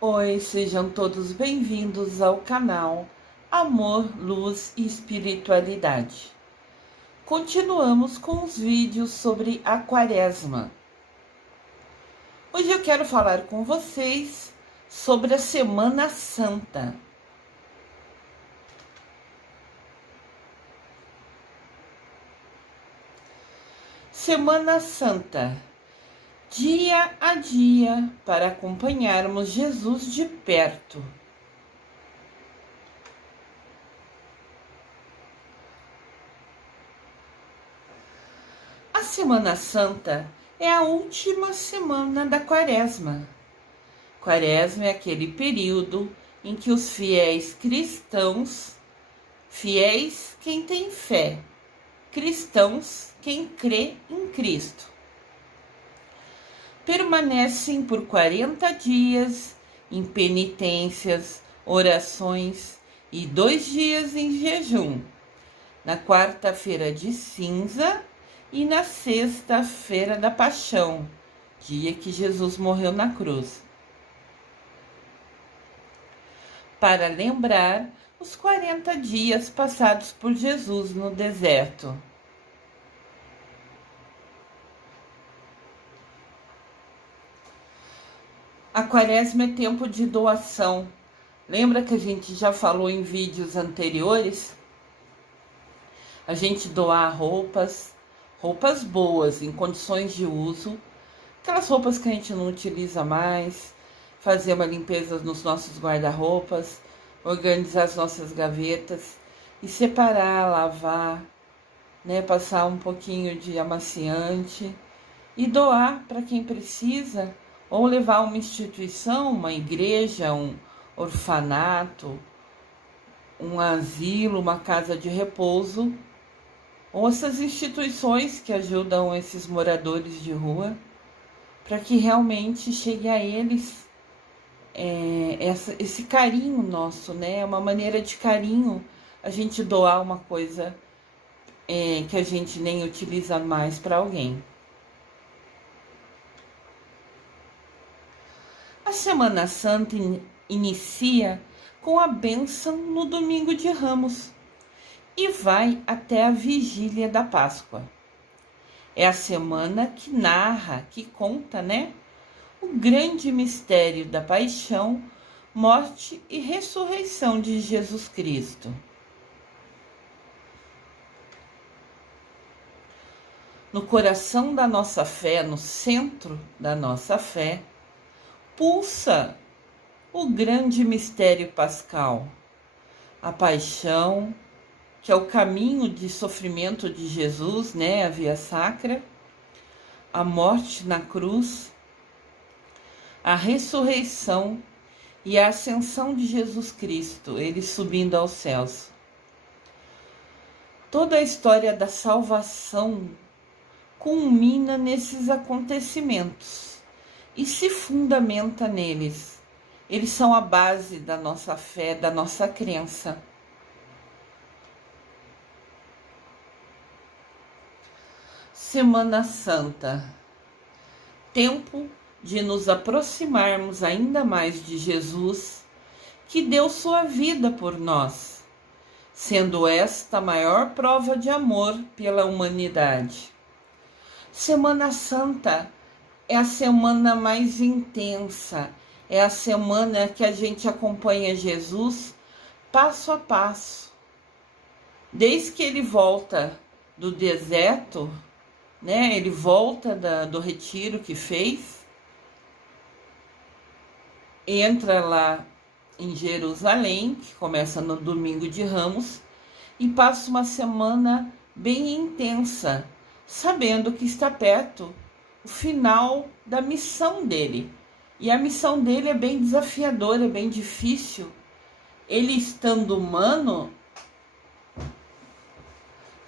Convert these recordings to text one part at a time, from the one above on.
Oi, sejam todos bem-vindos ao canal Amor, Luz e Espiritualidade. Continuamos com os vídeos sobre a Quaresma. Hoje eu quero falar com vocês sobre a Semana Santa. Semana Santa, dia a dia para acompanharmos Jesus de perto. A Semana Santa é a última semana da Quaresma. Quaresma é aquele período em que os fiéis cristãos, fiéis quem tem fé, cristãos quem crê em Cristo, permanecem por 40 dias em penitências, orações e 2 dias em jejum, na quarta-feira de cinza e na sexta-feira da Paixão, dia que Jesus morreu na cruz, para lembrar os 40 dias passados por Jesus no deserto. A Quaresma é tempo de doação. Lembra que a gente já falou em vídeos anteriores? A gente doar roupas boas, em condições de uso, aquelas roupas que a gente não utiliza mais, fazer uma limpeza nos nossos guarda-roupas, organizar as nossas gavetas e separar, lavar, passar um pouquinho de amaciante e doar para quem precisa, ou levar a uma instituição, uma igreja, um orfanato, um asilo, uma casa de repouso, ou essas instituições que ajudam esses moradores de rua, para que realmente chegue a eles esse carinho nosso, né? Uma maneira de carinho a gente doar uma coisa que a gente nem utiliza mais para alguém. A Semana Santa inicia com a bênção no Domingo de Ramos e vai até a Vigília da Páscoa. É a semana que narra, que conta, o grande mistério da paixão, morte e ressurreição de Jesus Cristo. No coração da nossa fé, no centro da nossa fé, pulsa o grande mistério pascal, a paixão, que é o caminho de sofrimento de Jesus, a via sacra, a morte na cruz, a ressurreição e a ascensão de Jesus Cristo, ele subindo aos céus. Toda a história da salvação culmina nesses acontecimentos e se fundamenta neles. Eles são a base da nossa fé, da nossa crença. Semana Santa, tempo de nos aproximarmos ainda mais de Jesus, que deu sua vida por nós, sendo esta a maior prova de amor pela humanidade. Semana Santa é a semana mais intensa, é a semana que a gente acompanha Jesus passo a passo. Desde que ele volta do deserto, ele volta do retiro que fez, entra lá em Jerusalém, que começa no Domingo de Ramos, e passa uma semana bem intensa, sabendo que está perto o final da missão dele. E a missão dele é bem desafiadora, é bem difícil. Ele, estando humano,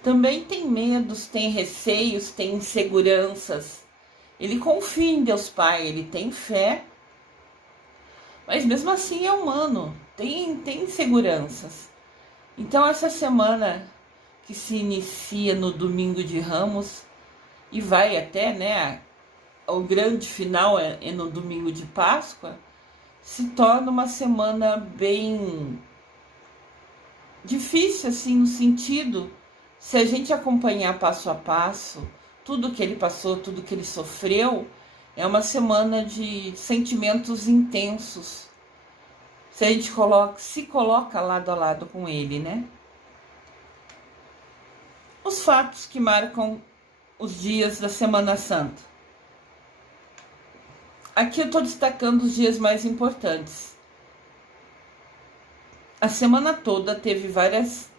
também tem medos, tem receios, tem inseguranças. Ele confia em Deus Pai, ele tem fé, mas mesmo assim é humano, tem inseguranças. Então essa semana que se inicia no Domingo de Ramos e vai até, o grande final é no Domingo de Páscoa, se torna uma semana bem difícil, assim, no sentido, se a gente acompanhar passo a passo, tudo que ele passou, tudo que ele sofreu, é uma semana de sentimentos intensos. Se a gente se coloca lado a lado com ele, né? Os fatos que marcam os dias da Semana Santa. Aqui eu estou destacando os dias mais importantes. A semana toda teve vários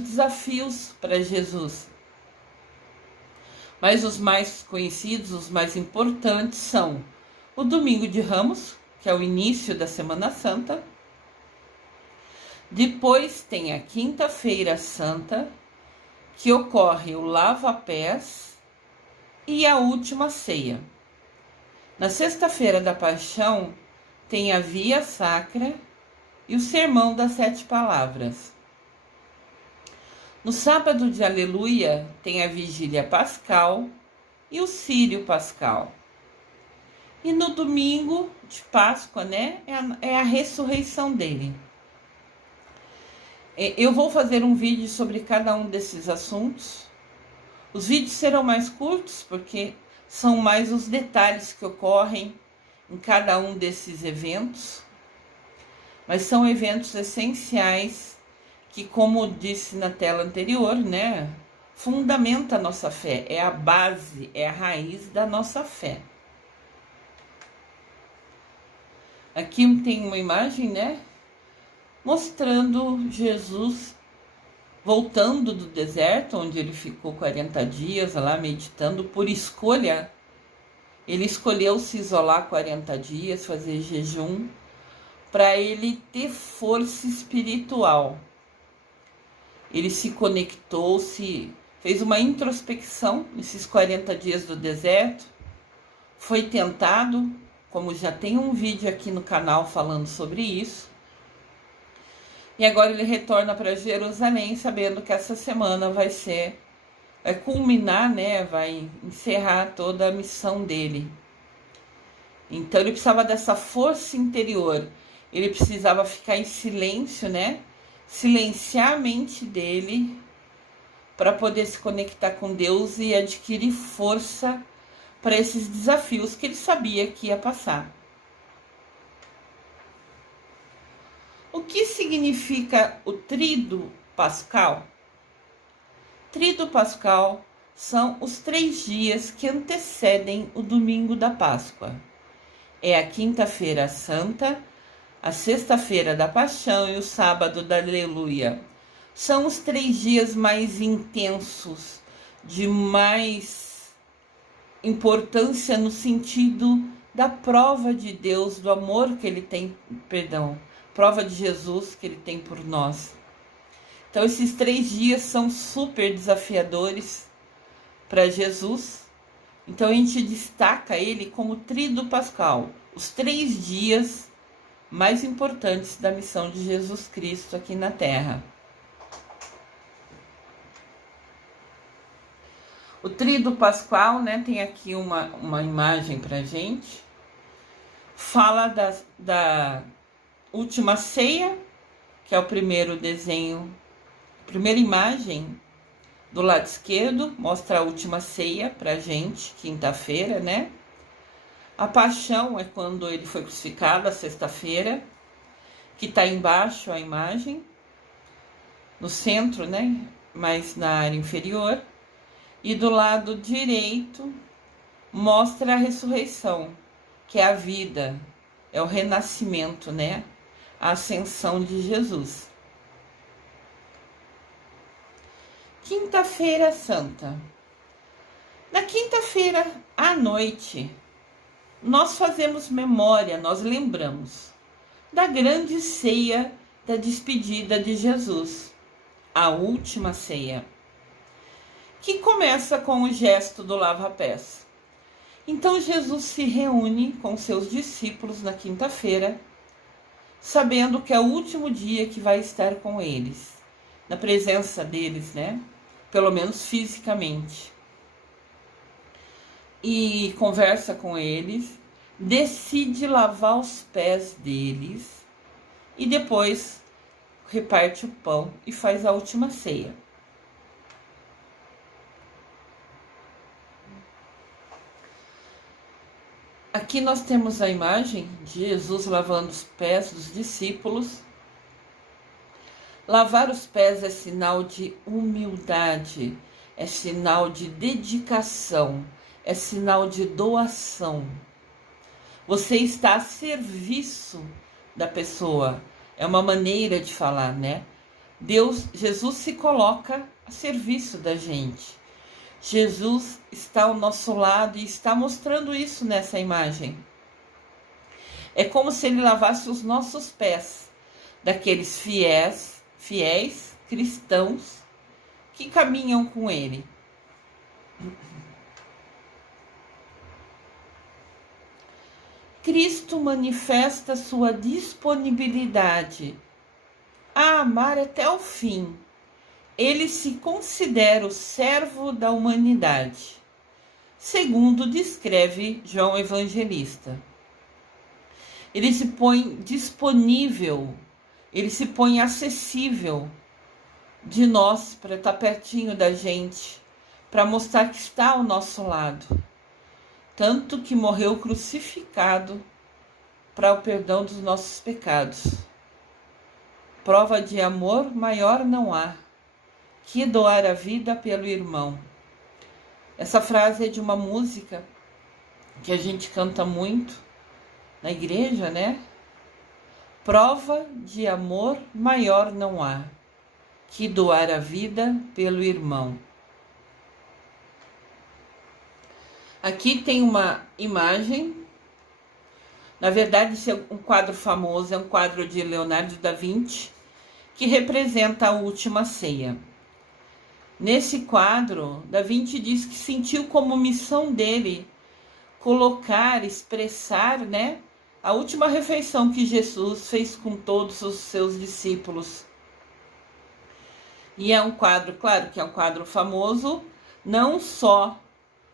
desafios para Jesus. Mas os mais conhecidos, os mais importantes são o Domingo de Ramos, que é o início da Semana Santa. Depois tem a Quinta-feira Santa, que ocorre o lava-pés e a última ceia. Na Sexta-feira da Paixão tem a Via Sacra e o Sermão das Sete Palavras. No sábado de Aleluia tem a Vigília Pascal e o Círio Pascal. E no domingo de Páscoa, né, é a ressurreição dele. Eu vou fazer um vídeo sobre cada um desses assuntos. Os vídeos serão mais curtos, porque são mais os detalhes que ocorrem em cada um desses eventos. Mas são eventos essenciais que, como disse na tela anterior, né, fundamenta a nossa fé. É a base, é a raiz da nossa fé. Aqui tem uma imagem, né, mostrando Jesus voltando do deserto, onde ele ficou 40 dias lá meditando por escolha. Ele escolheu se isolar 40 dias, fazer jejum, para ele ter força espiritual. Ele se conectou, fez uma introspecção nesses 40 dias do deserto, foi tentado, como já tem um vídeo aqui no canal falando sobre isso, e agora ele retorna para Jerusalém, sabendo que essa semana vai culminar, né, vai encerrar toda a missão dele. Então ele precisava dessa força interior, ele precisava ficar em silêncio, né, silenciar a mente dele para poder se conectar com Deus e adquirir força para esses desafios que ele sabia que ia passar. O que significa o Tríduo Pascal? Tríduo Pascal são os 3 dias que antecedem o domingo da Páscoa. É a Quinta-feira Santa, a Sexta-feira da Paixão e o Sábado da Aleluia. São os 3 dias mais intensos, de mais importância no sentido da prova de Deus, do amor que ele tem, prova de Jesus que ele tem por nós. Então esses 3 dias são super desafiadores para Jesus. Então a gente destaca ele como Tríduo Pascal, os 3 dias mais importantes da missão de Jesus Cristo aqui na Terra. O Tríduo Pascal, né, tem aqui uma imagem pra gente. Fala da última ceia, que é o primeiro desenho, a primeira imagem do lado esquerdo, mostra a última ceia pra gente, quinta-feira, né? A paixão é quando ele foi crucificado, a sexta-feira, que tá embaixo a imagem, no centro, né? Mas na área inferior. E do lado direito mostra a ressurreição, que é a vida, é o renascimento, né? A ascensão de Jesus. Quinta-feira Santa. Na quinta-feira à noite, nós fazemos memória, nós lembramos da grande ceia da despedida de Jesus, a última ceia, que começa com o gesto do lava-pés. Então Jesus se reúne com seus discípulos na quinta-feira, sabendo que é o último dia que vai estar com eles, na presença deles, né? Pelo menos fisicamente. E conversa com eles, decide lavar os pés deles e depois reparte o pão e faz a última ceia. Aqui nós temos a imagem de Jesus lavando os pés dos discípulos. Lavar os pés é sinal de humildade, é sinal de dedicação, é sinal de doação. Você está a serviço da pessoa. É uma maneira de falar, né? Jesus se coloca a serviço da gente. Jesus está ao nosso lado e está mostrando isso nessa imagem. É como se ele lavasse os nossos pés, daqueles fiéis cristãos que caminham com ele. Cristo manifesta sua disponibilidade a amar até o fim. Ele se considera o servo da humanidade, segundo descreve João Evangelista. Ele se põe disponível, ele se põe acessível de nós para estar pertinho da gente, para mostrar que está ao nosso lado. Tanto que morreu crucificado para o perdão dos nossos pecados. Prova de amor maior não há que doar a vida pelo irmão. Essa frase é de uma música que a gente canta muito na igreja, né? Prova de amor maior não há que doar a vida pelo irmão. Aqui tem uma imagem. Na verdade, esse é um quadro famoso, é um quadro de Leonardo da Vinci, que representa a última ceia. Nesse quadro, Da Vinci diz que sentiu como missão dele colocar, expressar, né, a última refeição que Jesus fez com todos os seus discípulos. E é um quadro, claro que é um quadro famoso, não só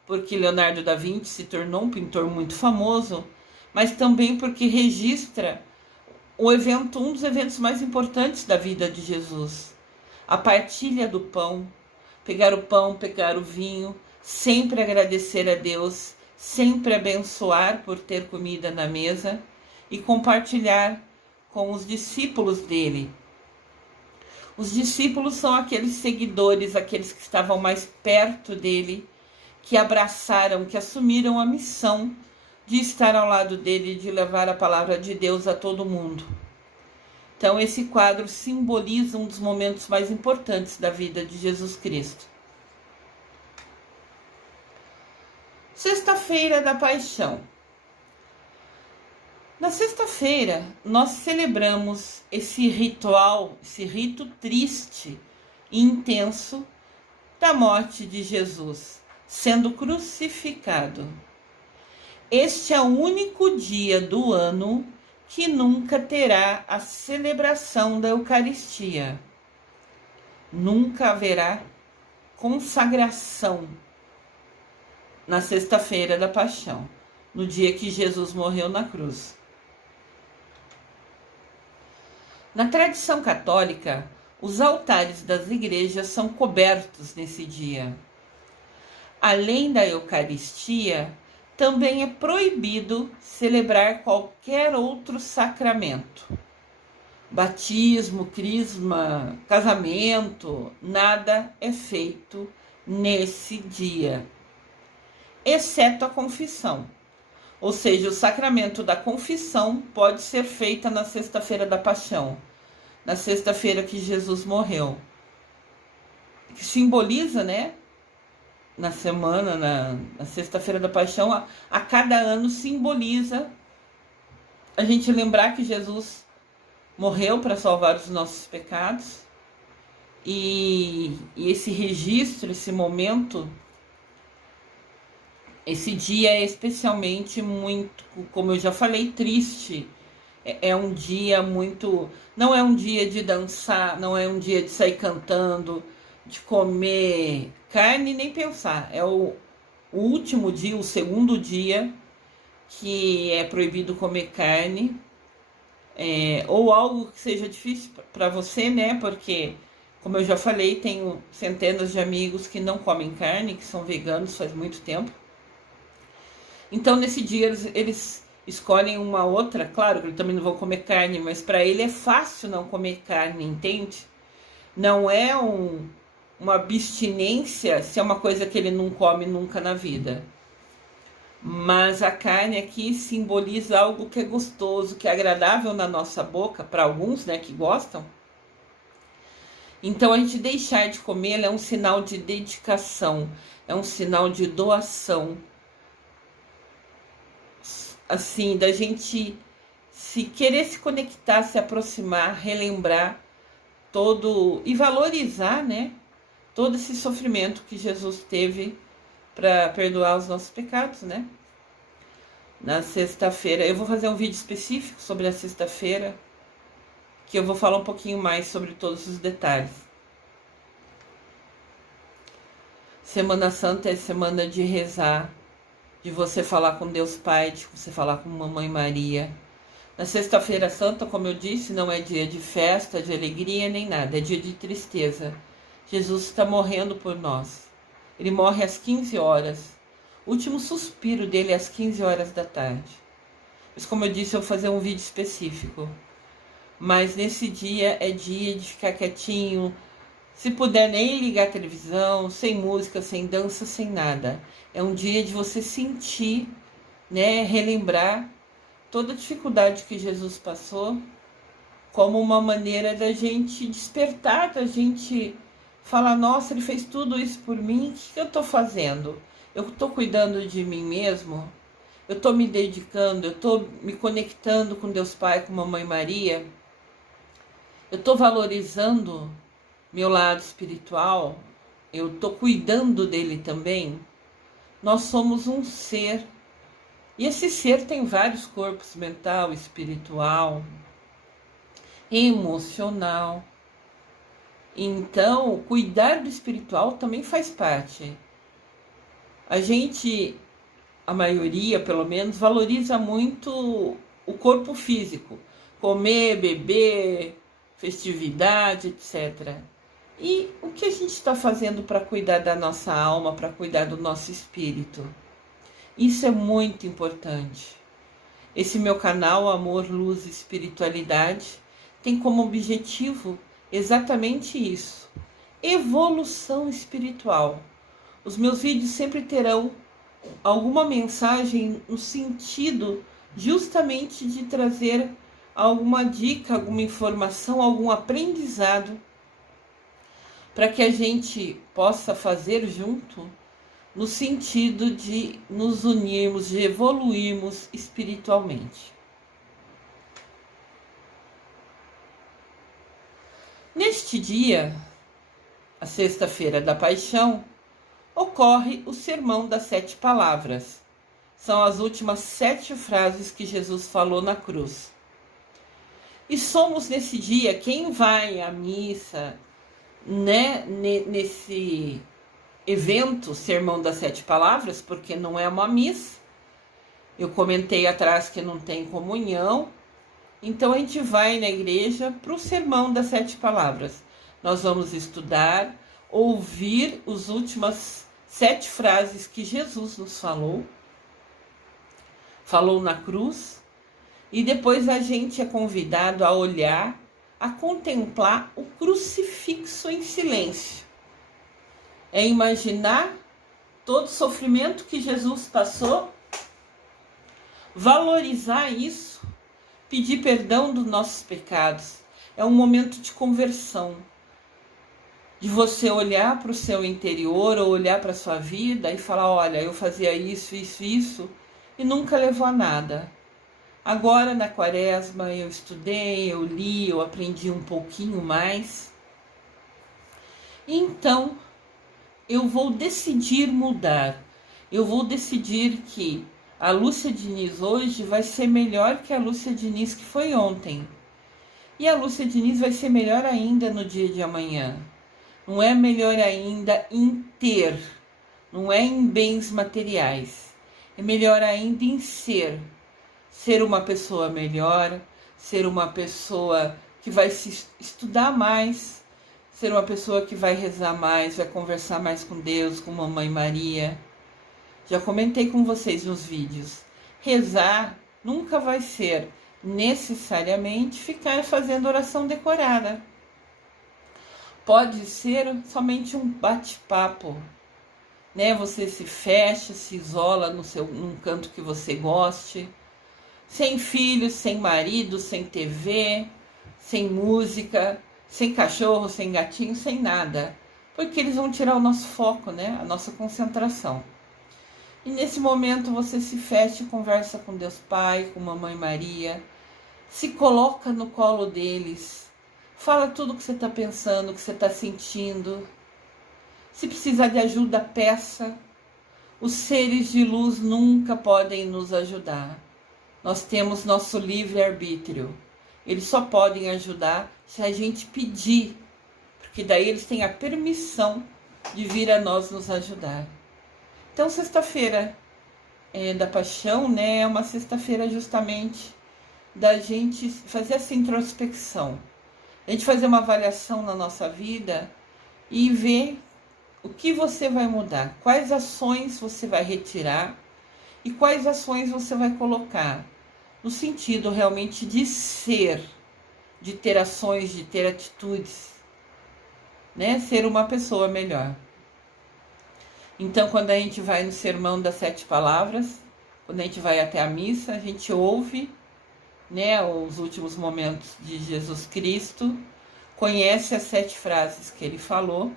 porque Leonardo da Vinci se tornou um pintor muito famoso, mas também porque registra um dos eventos mais importantes da vida de Jesus. A partilha do pão, pegar o pão, pegar o vinho, sempre agradecer a Deus, sempre abençoar por ter comida na mesa e compartilhar com os discípulos dele. Os discípulos são aqueles seguidores, aqueles que estavam mais perto dele, que abraçaram, que assumiram a missão de estar ao lado dele, de levar a palavra de Deus a todo mundo. Então, esse quadro simboliza um dos momentos mais importantes da vida de Jesus Cristo. Sexta-feira da Paixão. Na sexta-feira, nós celebramos esse ritual, esse rito triste e intenso da morte de Jesus, sendo crucificado. Este é o único dia do ano que nunca terá a celebração da Eucaristia. Nunca haverá consagração na sexta-feira da Paixão, no dia que Jesus morreu na cruz. Na tradição católica, os altares das igrejas são cobertos nesse dia. Além da Eucaristia, também é proibido celebrar qualquer outro sacramento. Batismo, crisma, casamento, nada é feito nesse dia, exceto a confissão. Ou seja, o sacramento da confissão pode ser feita na sexta-feira da Paixão, na sexta-feira que Jesus morreu, que simboliza, né? Na semana, na sexta-feira da Paixão, a cada ano simboliza a gente lembrar que Jesus morreu para salvar os nossos pecados. E esse registro, esse momento, esse dia é especialmente muito, como eu já falei, triste. É um dia muito... Não é um dia de dançar, não é um dia de sair cantando, de comer carne, nem pensar. É o último dia, o segundo dia, que é proibido comer carne, ou algo que seja difícil para você, né? Porque, como eu já falei, tenho centenas de amigos que não comem carne, que são veganos faz muito tempo. Então, nesse dia, eles escolhem uma outra. Claro que eles também não vão comer carne, mas para ele é fácil não comer carne, entende? Não é uma abstinência se é uma coisa que ele não come nunca na vida. Mas a carne aqui simboliza algo que é gostoso, que é agradável na nossa boca, para alguns, né, que gostam. Então, a gente deixar de comer é um sinal de dedicação, é um sinal de doação. Assim, da gente se querer se conectar, se aproximar, relembrar todo e valorizar, né, todo esse sofrimento que Jesus teve para perdoar os nossos pecados, né? Na sexta-feira, eu vou fazer um vídeo específico sobre a sexta-feira, que eu vou falar um pouquinho mais sobre todos os detalhes. Semana Santa é semana de rezar, de você falar com Deus Pai, de você falar com Mamãe Maria. Na sexta-feira santa, como eu disse, não é dia de festa, de alegria, nem nada, é dia de tristeza. Jesus está morrendo por nós. Ele morre às 15 horas. O último suspiro dele é às 15 horas da tarde. Mas como eu disse, eu vou fazer um vídeo específico. Mas nesse dia é dia de ficar quietinho. Se puder, nem ligar a televisão, sem música, sem dança, sem nada. É um dia de você sentir, né, relembrar toda a dificuldade que Jesus passou, como uma maneira da gente despertar, da gente falar, nossa, ele fez tudo isso por mim, o que eu estou fazendo? Eu estou cuidando de mim mesmo? Eu estou me dedicando? Eu estou me conectando com Deus Pai, com Mamãe Maria? Eu estou valorizando meu lado espiritual? Eu estou cuidando dele também? Nós somos um ser. E esse ser tem vários corpos, mental, espiritual, emocional. Então, cuidar do espiritual também faz parte. A gente, a maioria pelo menos, valoriza muito o corpo físico. Comer, beber, festividade, etc. E o que a gente está fazendo para cuidar da nossa alma, para cuidar do nosso espírito? Isso é muito importante. Esse meu canal, Amor, Luz e Espiritualidade, tem como objetivo exatamente isso: evolução espiritual. Os meus vídeos sempre terão alguma mensagem no sentido justamente de trazer alguma dica, alguma informação, algum aprendizado para que a gente possa fazer junto, no sentido de nos unirmos, de evoluirmos espiritualmente. Neste dia, a sexta-feira da Paixão, ocorre o Sermão das 7 Palavras. São as últimas 7 frases que Jesus falou na cruz. E somos nesse dia, quem vai à missa, né, nesse evento, Sermão das 7 Palavras, porque não é uma missa. Eu comentei atrás que não tem comunhão. Então a gente vai na igreja para o Sermão das 7 Palavras. Nós vamos estudar, ouvir as últimas 7 frases que Jesus nos falou na cruz, e depois a gente é convidado a olhar, a contemplar o crucifixo em silêncio. É imaginar todo o sofrimento que Jesus passou, valorizar isso, pedir perdão dos nossos pecados. É um momento de conversão, de você olhar para o seu interior ou olhar para a sua vida e falar, olha, eu fazia isso, isso, isso e nunca levou a nada. Agora na quaresma eu estudei, eu li, eu aprendi um pouquinho mais. Então eu vou decidir mudar. Eu vou decidir que a Lúcia Diniz hoje vai ser melhor que a Lúcia Diniz que foi ontem. E a Lúcia Diniz vai ser melhor ainda no dia de amanhã. Não é melhor ainda em ter, não é em bens materiais. é melhor ainda em ser. Ser uma pessoa melhor, ser uma pessoa que vai se estudar mais, ser uma pessoa que vai rezar mais, vai conversar mais com Deus, com Mamãe Maria. Já comentei com vocês nos vídeos. Rezar nunca vai ser necessariamente ficar fazendo oração decorada. Pode ser somente um bate-papo, né? Você se fecha, se isola num canto que você goste, sem filhos, sem marido, sem TV, sem música, sem cachorro, sem gatinho, sem nada, porque eles vão tirar o nosso foco, né? A nossa concentração. E nesse momento você se fecha e conversa com Deus Pai, com Mamãe Maria, se coloca no colo deles, fala tudo o que você está pensando, o que você está sentindo. Se precisar de ajuda, peça. Os seres de luz nunca podem nos ajudar. Nós temos nosso livre-arbítrio. Eles só podem ajudar se a gente pedir, porque daí eles têm a permissão de vir a nós nos ajudar. Então, sexta-feira da Paixão, né, é uma sexta-feira justamente da gente fazer essa introspecção, a gente fazer uma avaliação na nossa vida e ver o que você vai mudar, quais ações você vai retirar e quais ações você vai colocar, no sentido realmente de ser, de ter ações, de ter atitudes, né, ser uma pessoa melhor. Então, quando a gente vai no Sermão das 7 Palavras, quando a gente vai até a missa, a gente ouve, né, os últimos momentos de Jesus Cristo, conhece as 7 frases que ele falou,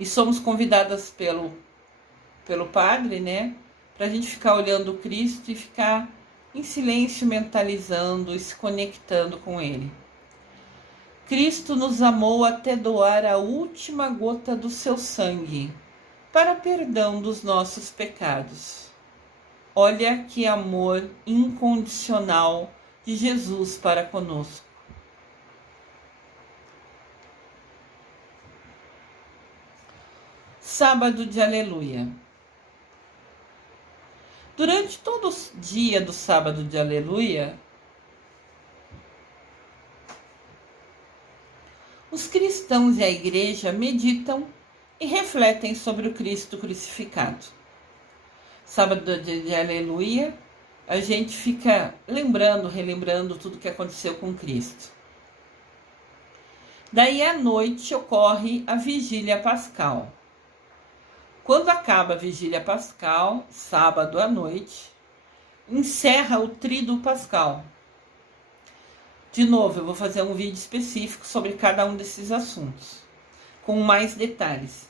e somos convidadas pelo padre, né, para a gente ficar olhando o Cristo e ficar em silêncio, mentalizando e se conectando com ele. Cristo nos amou até doar a última gota do seu sangue para perdão dos nossos pecados. Olha que amor incondicional de Jesus para conosco. Sábado de Aleluia. Durante todo o dia do sábado de Aleluia, os cristãos e a igreja meditam e refletem sobre o Cristo crucificado. Sábado de Aleluia, a gente fica relembrando tudo que aconteceu com Cristo. Daí à noite ocorre a Vigília Pascal. Quando acaba a Vigília Pascal, sábado à noite, encerra o Tríduo Pascal. De novo, eu vou fazer um vídeo específico sobre cada um desses assuntos, com mais detalhes.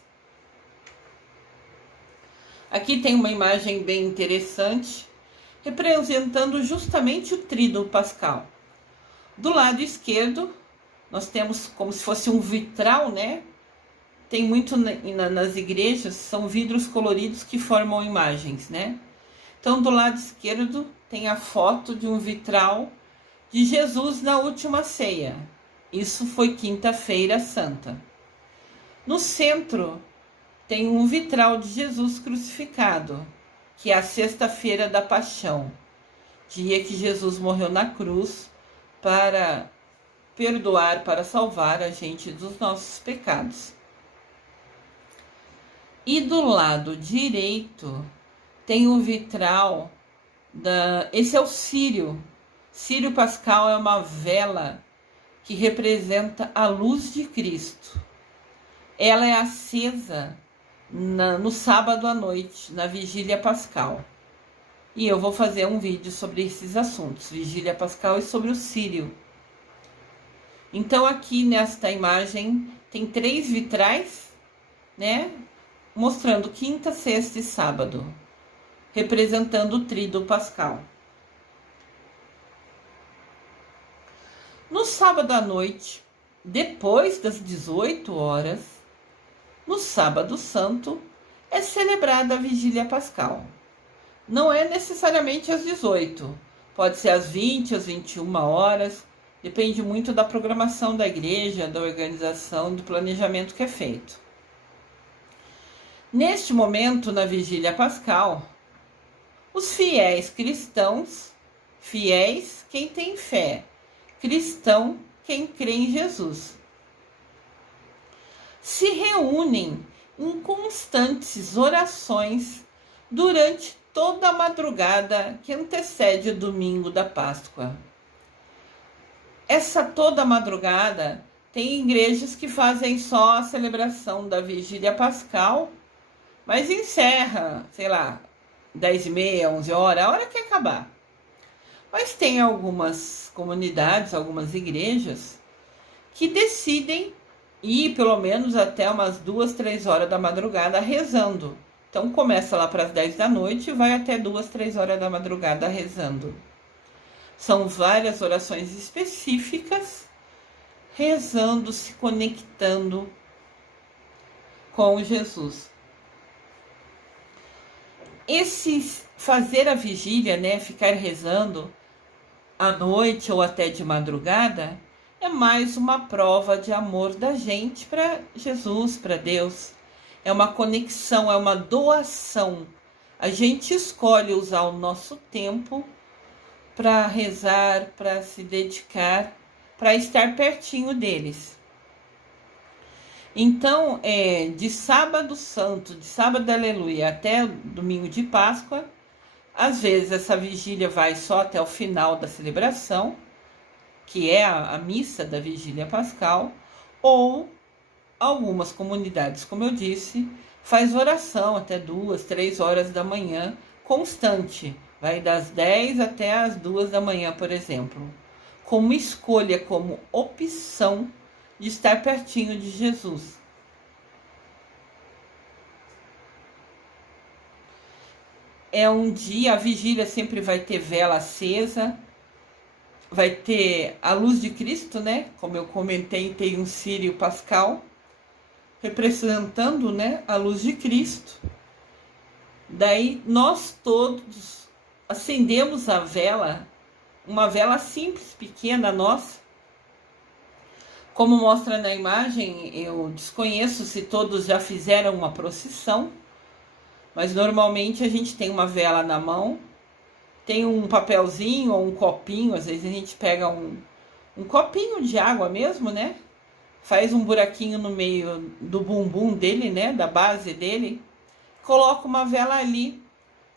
Aqui tem uma imagem bem interessante, representando justamente o Tríduo Pascal. Do lado esquerdo, nós temos como se fosse um vitral, né? Tem muito nas igrejas, são vidros coloridos que formam imagens, né? Então, do lado esquerdo, tem a foto de um vitral de Jesus na última ceia. Isso foi quinta-feira santa. No centro tem um vitral de Jesus crucificado, que é a sexta-feira da Paixão, dia que Jesus morreu na cruz para perdoar, para salvar a gente dos nossos pecados. E do lado direito tem o vitral esse é o círio. Círio pascal é uma vela que representa a luz de Cristo. Ela é acesa no sábado à noite, na Vigília Pascal. E eu vou fazer um vídeo sobre esses assuntos, Vigília Pascal e sobre o círio. Então aqui nesta imagem tem 3 vitrais, né? Mostrando quinta, sexta e sábado, representando o Tríduo Pascal. No sábado à noite, depois das 18 horas, no sábado santo, é celebrada a Vigília Pascal. Não é necessariamente às 18, pode ser às 20, às 21 horas, depende muito da programação da igreja, da organização, do planejamento que é feito. Neste momento, na vigília pascal, os fiéis cristãos, fiéis quem tem fé, cristão quem crê em Jesus, se reúnem em constantes orações durante toda a madrugada que antecede o domingo da Páscoa. Essa toda madrugada tem igrejas que fazem só a celebração da vigília pascal, mas encerra, sei lá, 10h30, 11h, a hora que acabar. Mas tem algumas comunidades, algumas igrejas que decidem ir pelo menos até umas 2, 3 horas da madrugada rezando. Então começa lá para as 10 da noite e vai até 2, 3 horas da madrugada rezando. São várias orações específicas, rezando, se conectando com Jesus. Esse fazer a vigília, né, ficar rezando à noite ou até de madrugada, é mais uma prova de amor da gente para Jesus, para Deus. É uma conexão, é uma doação. A gente escolhe usar o nosso tempo para rezar, para se dedicar, para estar pertinho deles. Então, de sábado santo, de sábado aleluia até domingo de Páscoa, às vezes essa vigília vai só até o final da celebração, que é a missa da vigília pascal, ou algumas comunidades, como eu disse, faz oração até 2, 3 horas da manhã, constante. Vai das 10 até as 2 da manhã, por exemplo. Como escolha, como opção de estar pertinho de Jesus. É um dia, a vigília sempre vai ter vela acesa, vai ter a luz de Cristo, né? Como eu comentei, tem um círio pascal, representando, né, a luz de Cristo. Daí nós todos acendemos a vela, uma vela simples, pequena nossa. Como mostra na imagem, eu desconheço se todos já fizeram uma procissão, mas normalmente a gente tem uma vela na mão, tem um papelzinho ou um copinho, às vezes a gente pega um copinho de água mesmo, né? Faz um buraquinho no meio do bumbum dele, né? Da base dele, coloca uma vela ali,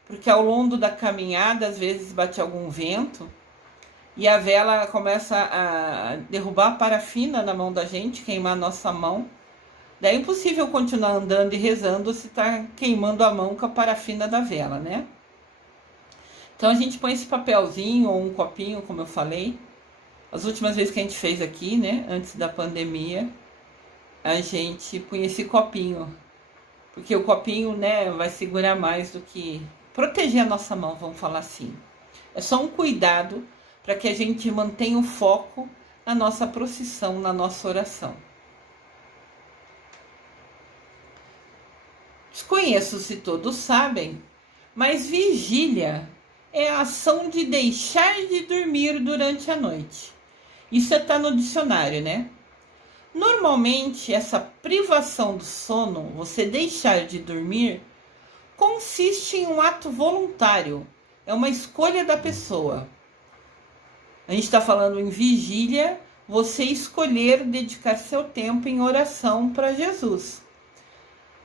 porque ao longo da caminhada, às vezes bate algum vento, e a vela começa a derrubar a parafina na mão da gente, queimar a nossa mão. Daí é impossível continuar andando e rezando se está queimando a mão com a parafina da vela, né? Então a gente põe esse papelzinho ou um copinho, como eu falei. As últimas vezes que a gente fez aqui, né, antes da pandemia, a gente põe esse copinho. Porque o copinho, né, vai segurar mais do que proteger a nossa mão, vamos falar assim. É só um cuidado para que a gente mantenha o foco na nossa procissão, na nossa oração. Desconheço se todos sabem, mas vigília é a ação de deixar de dormir durante a noite. Isso está no dicionário, né? Normalmente, essa privação do sono, você deixar de dormir, consiste em um ato voluntário. É uma escolha da pessoa. A gente está falando em vigília, você escolher dedicar seu tempo em oração para Jesus,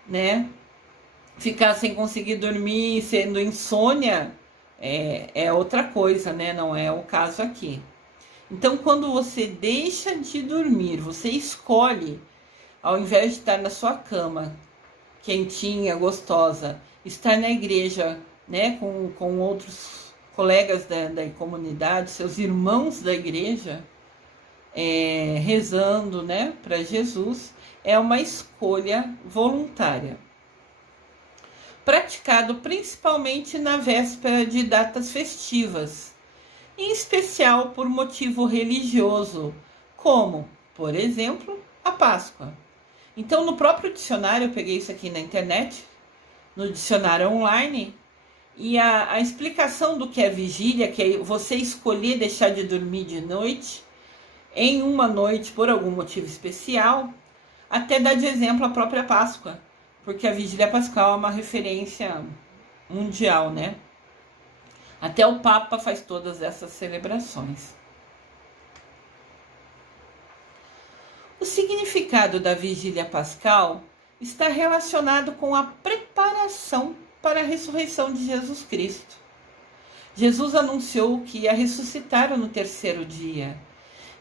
né? Ficar sem conseguir dormir, sendo insônia, é outra coisa, né? Não é o caso aqui. Então, quando você deixa de dormir, você escolhe, ao invés de estar na sua cama, quentinha, gostosa, estar na igreja, né, com outros colegas da comunidade, seus irmãos da igreja, rezando, né, para Jesus, é uma escolha voluntária. Praticado principalmente na véspera de datas festivas, em especial por motivo religioso, como, por exemplo, a Páscoa. Então, no próprio dicionário, eu peguei isso aqui na internet, no dicionário online, e a explicação do que é vigília, que é você escolher deixar de dormir de noite, em uma noite por algum motivo especial, até dá de exemplo a própria Páscoa, porque a Vigília Pascal é uma referência mundial, né? Até o Papa faz todas essas celebrações. O significado da Vigília Pascal está relacionado com a preparação para a ressurreição de Jesus Cristo. Jesus anunciou que ia ressuscitar no terceiro dia.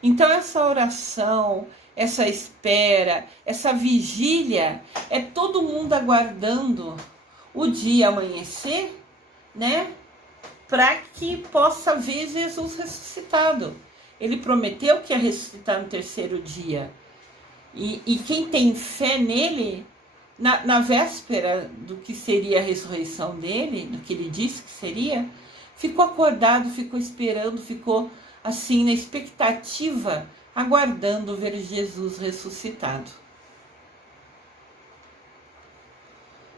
Então essa oração, essa espera, essa vigília, é todo mundo aguardando o dia amanhecer, né? Para que possa ver Jesus ressuscitado. Ele prometeu que ia ressuscitar no terceiro dia. E quem tem fé nele, na véspera do que seria a ressurreição dele, do que ele disse que seria, ficou acordado, ficou esperando, ficou assim na expectativa, aguardando ver Jesus ressuscitado.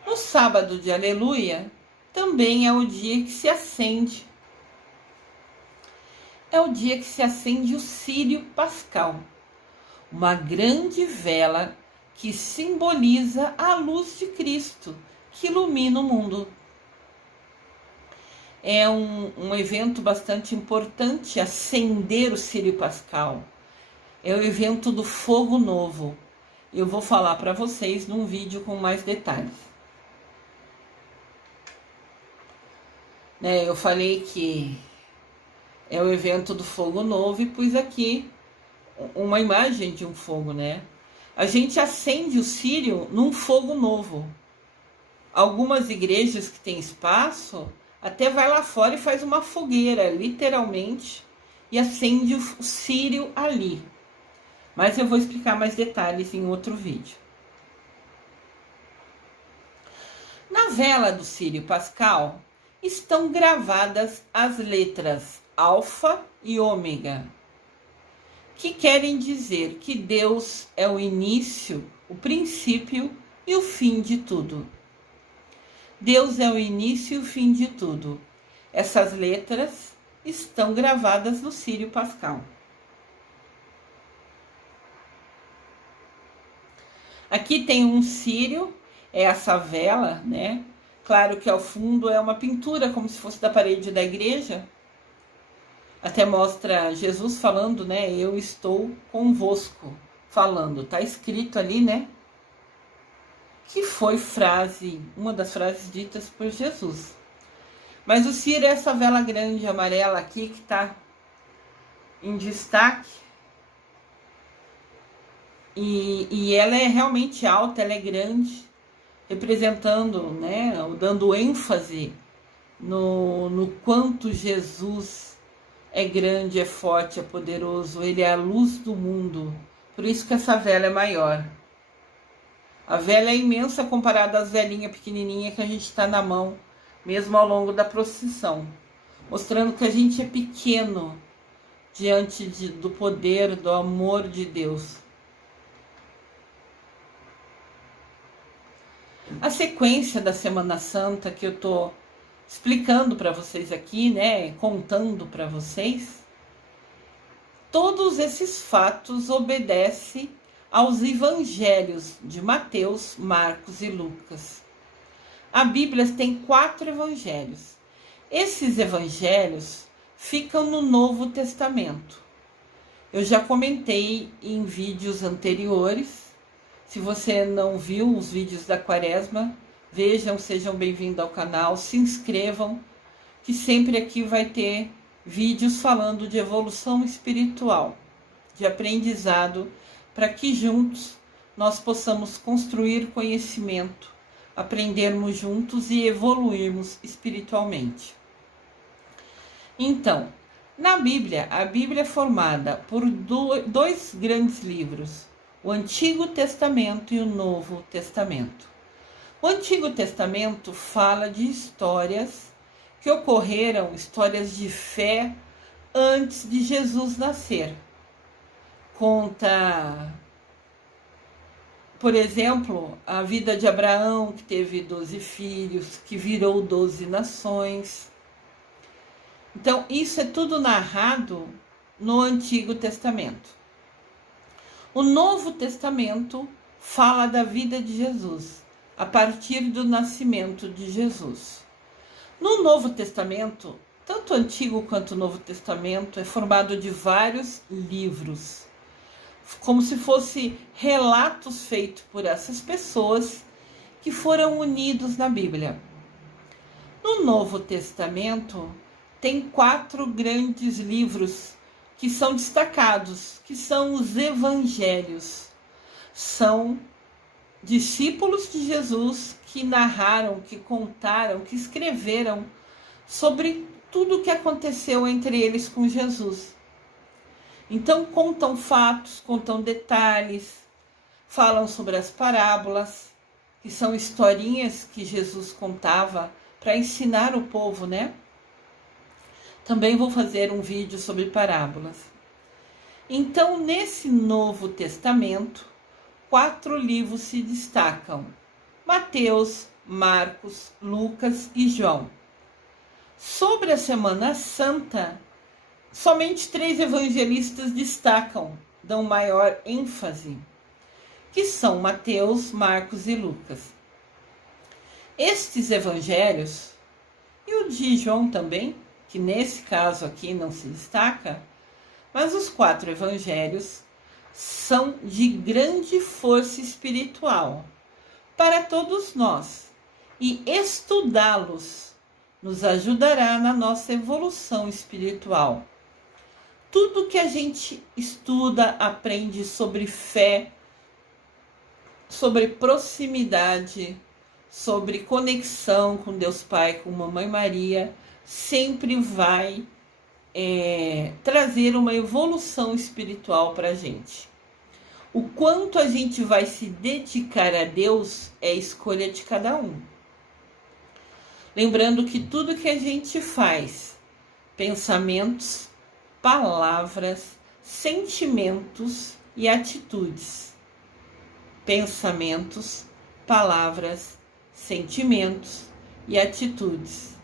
No sábado de Aleluia, também é o dia que se acende. É o dia que se acende o círio pascal, uma grande vela que simboliza a luz de Cristo, que ilumina o mundo. É um evento bastante importante, acender o círio pascal. É o evento do fogo novo. Eu vou falar para vocês num vídeo com mais detalhes. Eu falei que é o evento do fogo novo e pus aqui uma imagem de um fogo, né? A gente acende o círio num fogo novo. Algumas igrejas que têm espaço até vai lá fora e faz uma fogueira, literalmente, e acende o círio ali. Mas eu vou explicar mais detalhes em outro vídeo. Na vela do círio pascal estão gravadas as letras Alfa e Ômega, que querem dizer que Deus é o início, o princípio e o fim de tudo. Deus é o início e o fim de tudo. Essas letras estão gravadas no círio pascal. Aqui tem um círio, é essa vela, né? Claro que ao fundo é uma pintura, como se fosse da parede da igreja. Até mostra Jesus falando, né? Eu estou convosco, falando. Tá escrito ali, né? Que foi frase, uma das frases ditas por Jesus. Mas o círio é essa vela grande amarela aqui que está em destaque. E ela é realmente alta, ela é grande, representando, né, dando ênfase no quanto Jesus é grande, é forte, é poderoso. Ele é a luz do mundo. Por isso que essa vela é maior. A vela é imensa comparada às velinhas pequenininhas que a gente está na mão, mesmo ao longo da procissão, mostrando que a gente é pequeno diante do poder, do amor de Deus. A sequência da Semana Santa que eu estou explicando para vocês aqui, né, contando para vocês, todos esses fatos obedecem aos evangelhos de Mateus, Marcos e Lucas. A Bíblia tem 4 evangelhos. Esses evangelhos ficam no Novo Testamento. Eu já comentei em vídeos anteriores. Se você não viu os vídeos da Quaresma, vejam, sejam bem-vindos ao canal, se inscrevam, que sempre aqui vai ter vídeos falando de evolução espiritual, de aprendizado, para que juntos nós possamos construir conhecimento, aprendermos juntos e evoluirmos espiritualmente. Então, na Bíblia, a Bíblia é formada por dois grandes livros, o Antigo Testamento e o Novo Testamento. O Antigo Testamento fala de histórias que ocorreram, histórias de fé antes de Jesus nascer. Conta, por exemplo, a vida de Abraão, que teve 12 filhos, que virou 12 nações. Então, isso é tudo narrado no Antigo Testamento. O Novo Testamento fala da vida de Jesus, a partir do nascimento de Jesus. No Novo Testamento, tanto o Antigo quanto o Novo Testamento é formado de vários livros, como se fossem relatos feitos por essas pessoas que foram unidos na Bíblia. No Novo Testamento, tem 4 grandes livros que são destacados, que são os evangelhos. São discípulos de Jesus que narraram, que contaram, que escreveram sobre tudo o que aconteceu entre eles com Jesus. Então contam fatos, contam detalhes, falam sobre as parábolas, que são historinhas que Jesus contava para ensinar o povo, né? Também vou fazer um vídeo sobre parábolas. Então, nesse Novo Testamento, 4 livros se destacam: Mateus, Marcos, Lucas e João. Sobre a Semana Santa, somente 3 evangelistas destacam, dão maior ênfase, que são Mateus, Marcos e Lucas. Estes evangelhos, e o de João também, que nesse caso aqui não se destaca, mas os 4 evangelhos são de grande força espiritual para todos nós, e estudá-los nos ajudará na nossa evolução espiritual. Tudo que a gente estuda, aprende sobre fé, sobre proximidade, sobre conexão com Deus Pai, com Mamãe Maria, sempre vai trazer uma evolução espiritual para a gente. O quanto a gente vai se dedicar a Deus é escolha de cada um. Lembrando que tudo que a gente faz, pensamentos, palavras, sentimentos e atitudes. Pensamentos, palavras, sentimentos e atitudes.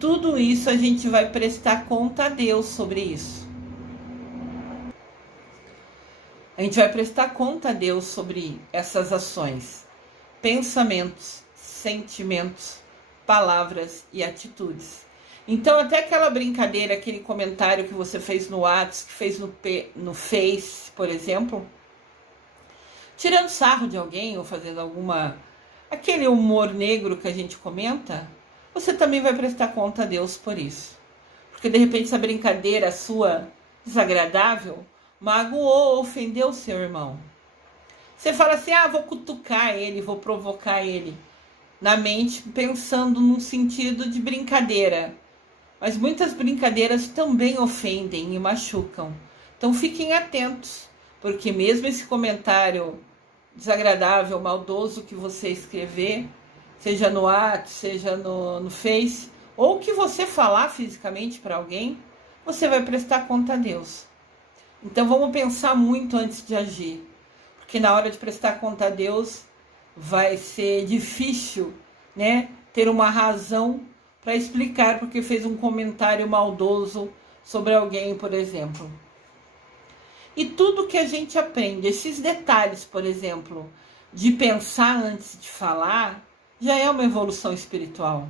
Tudo isso a gente vai prestar conta a Deus sobre isso. A gente vai prestar conta a Deus sobre essas ações, pensamentos, sentimentos, palavras e atitudes. Então, até aquela brincadeira, aquele comentário que você fez no WhatsApp, que fez no Face, por exemplo, tirando sarro de alguém ou fazendo aquele humor negro que a gente comenta, você também vai prestar conta a Deus por isso. Porque de repente essa brincadeira sua desagradável magoou ou ofendeu o seu irmão. Você fala assim, vou cutucar ele, vou provocar ele. Na mente, pensando num sentido de brincadeira. Mas muitas brincadeiras também ofendem e machucam. Então fiquem atentos, porque mesmo esse comentário desagradável, maldoso que você escrever, seja no WhatsApp, seja no Face, ou que você falar fisicamente para alguém, você vai prestar conta a Deus. Então vamos pensar muito antes de agir, porque na hora de prestar conta a Deus vai ser difícil, né, ter uma razão para explicar porque fez um comentário maldoso sobre alguém, por exemplo. E tudo que a gente aprende, esses detalhes, por exemplo, de pensar antes de falar, já é uma evolução espiritual.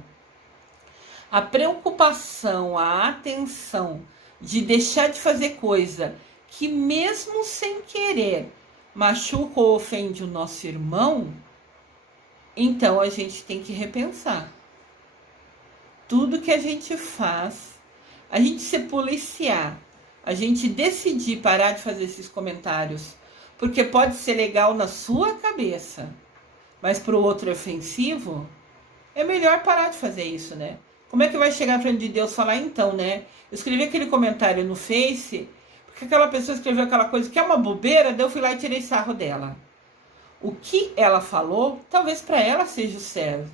A preocupação, a atenção de deixar de fazer coisa que mesmo sem querer machuca ou ofende o nosso irmão, então a gente tem que repensar. Tudo que a gente faz, a gente se policiar, a gente decidir parar de fazer esses comentários, porque pode ser legal na sua cabeça, mas para o outro é ofensivo, é melhor parar de fazer isso, né? Como é que vai chegar frente de Deus e falar, então, né? Eu escrevi aquele comentário no Face, porque aquela pessoa escreveu aquela coisa que é uma bobeira, daí eu fui lá e tirei sarro dela. O que ela falou, talvez para ela seja o certo.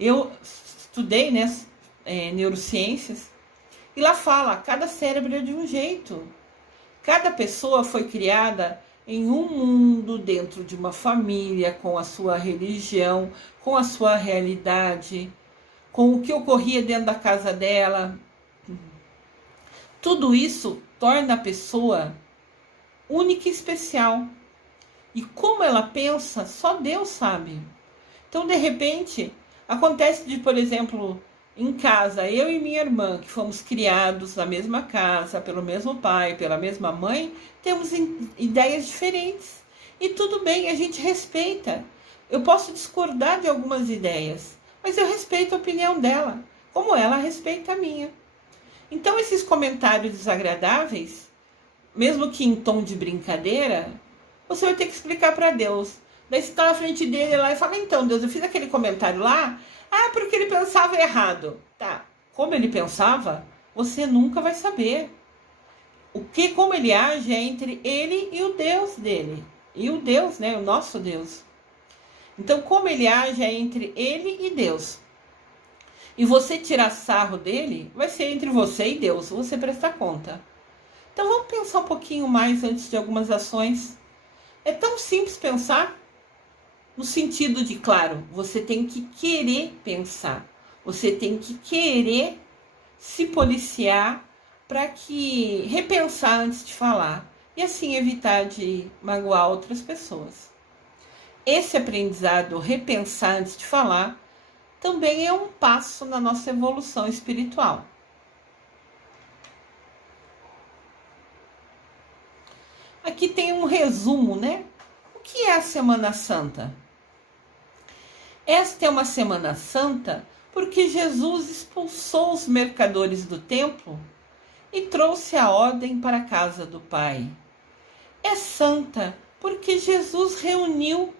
Eu estudei, né, neurociências, e lá fala, cada cérebro é de um jeito. Cada pessoa foi criada em um mundo, dentro de uma família, com a sua religião, com a sua realidade, com o que ocorria dentro da casa dela. Tudo isso torna a pessoa única e especial. E como ela pensa, só Deus sabe. Então, de repente, acontece de, por exemplo, em casa, eu e minha irmã, que fomos criados na mesma casa, pelo mesmo pai, pela mesma mãe, temos ideias diferentes. E tudo bem, a gente respeita. Eu posso discordar de algumas ideias, mas eu respeito a opinião dela, como ela respeita a minha. Então, esses comentários desagradáveis, mesmo que em tom de brincadeira, você vai ter que explicar para Deus. Daí você está na frente dele lá e fala, então, Deus, eu fiz aquele comentário lá, porque ele pensava errado. Tá, como ele pensava, você nunca vai saber. Como ele age é entre ele e o Deus dele. E o Deus, né, o nosso Deus. Então, como ele age é entre ele e Deus. E você tirar sarro dele, vai ser entre você e Deus, você prestar conta. Então, vamos pensar um pouquinho mais antes de algumas ações. É tão simples pensar, no sentido de, claro, você tem que querer pensar. Você tem que querer se policiar para que repensar antes de falar. E assim evitar de magoar outras pessoas. Esse aprendizado, repensar antes de falar, também é um passo na nossa evolução espiritual. Aqui tem um resumo, né? O que é a Semana Santa? Esta é uma Semana Santa porque Jesus expulsou os mercadores do templo e trouxe a ordem para a casa do Pai. É santa porque Jesus reuniu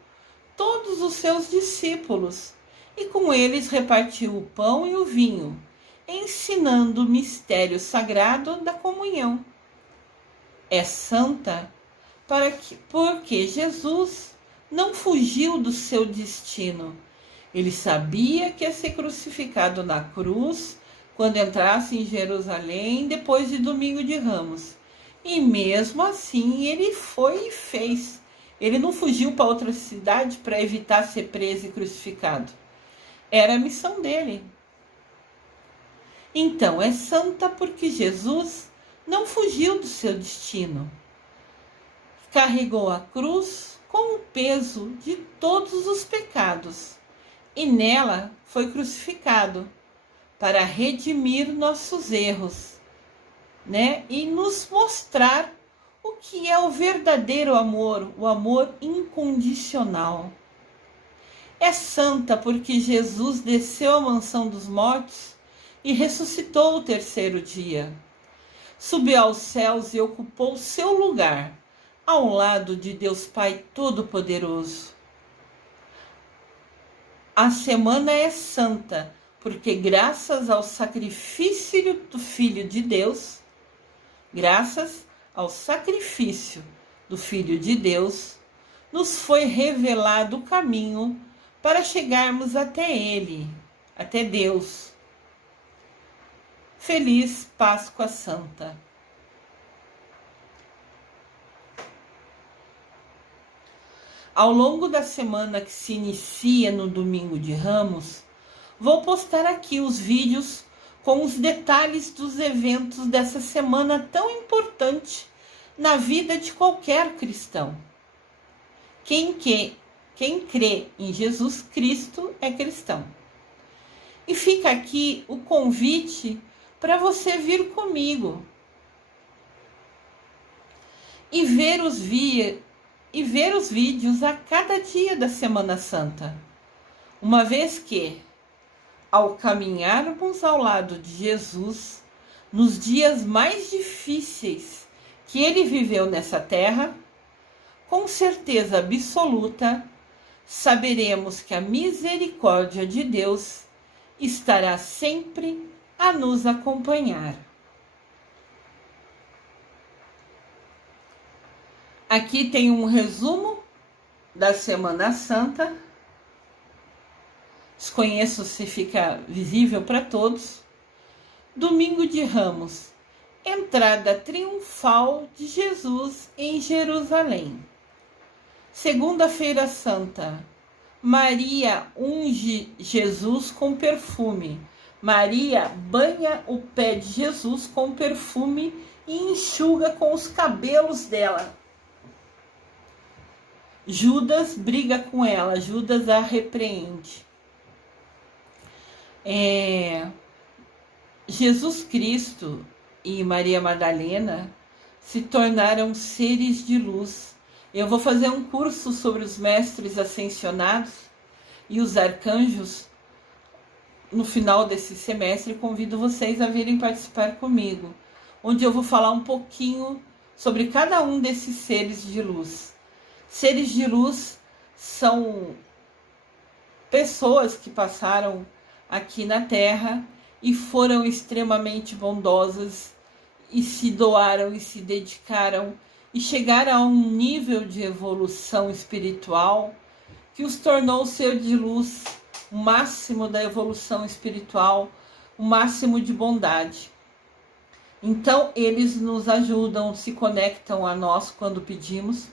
todos os seus discípulos e com eles repartiu o pão e o vinho, ensinando o mistério sagrado da comunhão. É santa porque Jesus não fugiu do seu destino. Ele sabia que ia ser crucificado na cruz quando entrasse em Jerusalém depois de Domingo de Ramos. E mesmo assim ele foi e fez. Ele não fugiu para outra cidade para evitar ser preso e crucificado. Era a missão dele. Então, é santa porque Jesus não fugiu do seu destino. Carregou a cruz com o peso de todos os pecados e nela foi crucificado para redimir nossos erros, né? E nos mostrar o que é o verdadeiro amor, o amor incondicional. É santa porque Jesus desceu à mansão dos mortos e ressuscitou o terceiro dia. Subiu aos céus e ocupou seu lugar, ao lado de Deus Pai Todo-Poderoso. A semana é santa porque graças ao sacrifício do Filho de Deus, nos foi revelado o caminho para chegarmos até Ele, até Deus. Feliz Páscoa Santa. Ao longo da semana que se inicia no Domingo de Ramos, vou postar aqui os vídeos com os detalhes dos eventos dessa semana tão importante na vida de qualquer cristão. Quem crê em Jesus Cristo é cristão. E fica aqui o convite para você vir comigo e ver os vídeos a cada dia da Semana Santa, uma vez que, ao caminharmos ao lado de Jesus, nos dias mais difíceis que ele viveu nessa terra, com certeza absoluta, saberemos que a misericórdia de Deus estará sempre a nos acompanhar. Aqui tem um resumo da Semana Santa. Desconheço se fica visível para todos. Domingo de Ramos, entrada triunfal de Jesus em Jerusalém. Segunda-feira Santa, Maria unge Jesus com perfume. Maria banha o pé de Jesus com perfume e enxuga com os cabelos dela. Judas briga com ela, Judas a repreende. Jesus Cristo e Maria Madalena se tornaram seres de luz. Eu vou fazer um curso sobre os mestres ascensionados e os arcanjos no final desse semestre. Convido vocês a virem participar comigo, onde eu vou falar um pouquinho sobre cada um desses seres de luz. Seres de luz são pessoas que passaram aqui na Terra e foram extremamente bondosas e se doaram e se dedicaram e chegaram a um nível de evolução espiritual que os tornou ser de luz, o máximo da evolução espiritual, o máximo de bondade. Então, eles nos ajudam, se conectam a nós quando pedimos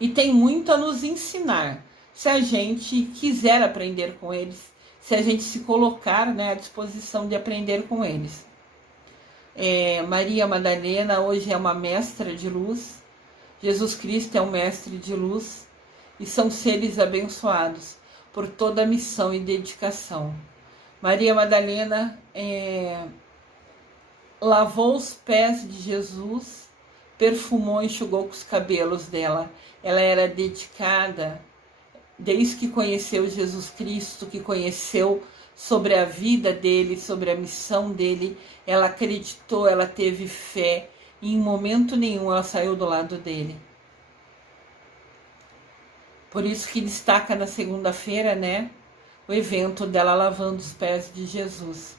e tem muito a nos ensinar, se a gente quiser aprender com eles, se a gente se colocar, né, à disposição de aprender com eles. Maria Madalena hoje é uma mestra de luz, Jesus Cristo é um mestre de luz e são seres abençoados por toda a missão e dedicação. Maria Madalena lavou os pés de Jesus, perfumou e enxugou com os cabelos dela. Ela era dedicada, desde que conheceu Jesus Cristo, que conheceu sobre a vida dele, sobre a missão dele, ela acreditou, ela teve fé, e em momento nenhum ela saiu do lado dele. Por isso que destaca na segunda-feira, né, o evento dela lavando os pés de Jesus.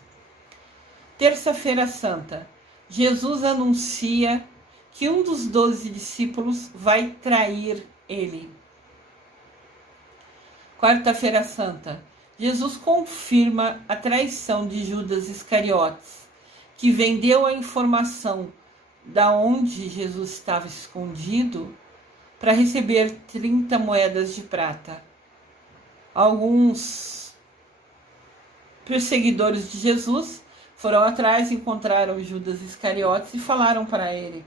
Terça-feira Santa, Jesus anuncia que um dos 12 discípulos vai trair ele. Quarta-feira Santa, Jesus confirma a traição de Judas Iscariotes, que vendeu a informação da onde Jesus estava escondido para receber 30 moedas de prata. Alguns perseguidores de Jesus foram atrás, encontraram Judas Iscariotes e falaram para ele: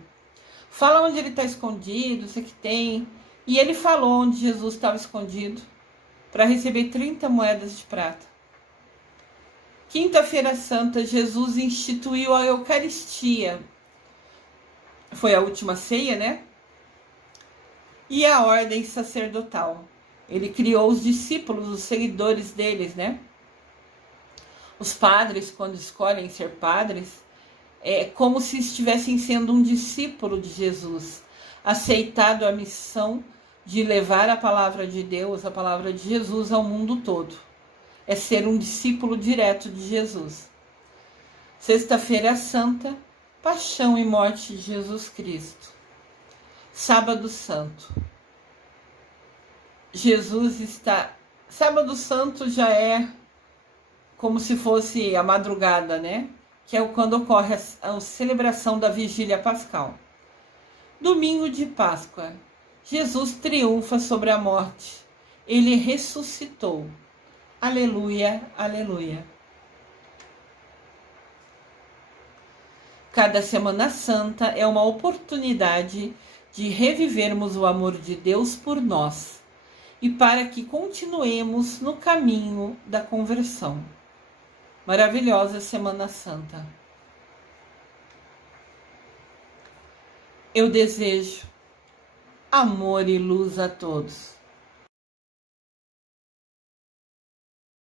fala onde ele está escondido, você que tem. E ele falou onde Jesus estava escondido para receber 30 moedas de prata. Quinta-feira Santa, Jesus instituiu a Eucaristia. Foi a última ceia, né? E a ordem sacerdotal. Ele criou os discípulos, os seguidores deles, né? Os padres, quando escolhem ser padres, é como se estivessem sendo um discípulo de Jesus, aceitado a missão de levar a palavra de Deus, a palavra de Jesus ao mundo todo. É ser um discípulo direto de Jesus. Sexta-feira Santa, Paixão e Morte de Jesus Cristo. Sábado Santo. Sábado Santo já é como se fosse a madrugada, né? Que é quando ocorre a celebração da Vigília Pascal. Domingo de Páscoa. Jesus triunfa sobre a morte. Ele ressuscitou. Aleluia, aleluia. Cada Semana Santa é uma oportunidade de revivermos o amor de Deus por nós e para que continuemos no caminho da conversão. Maravilhosa Semana Santa. Eu desejo amor e luz a todos.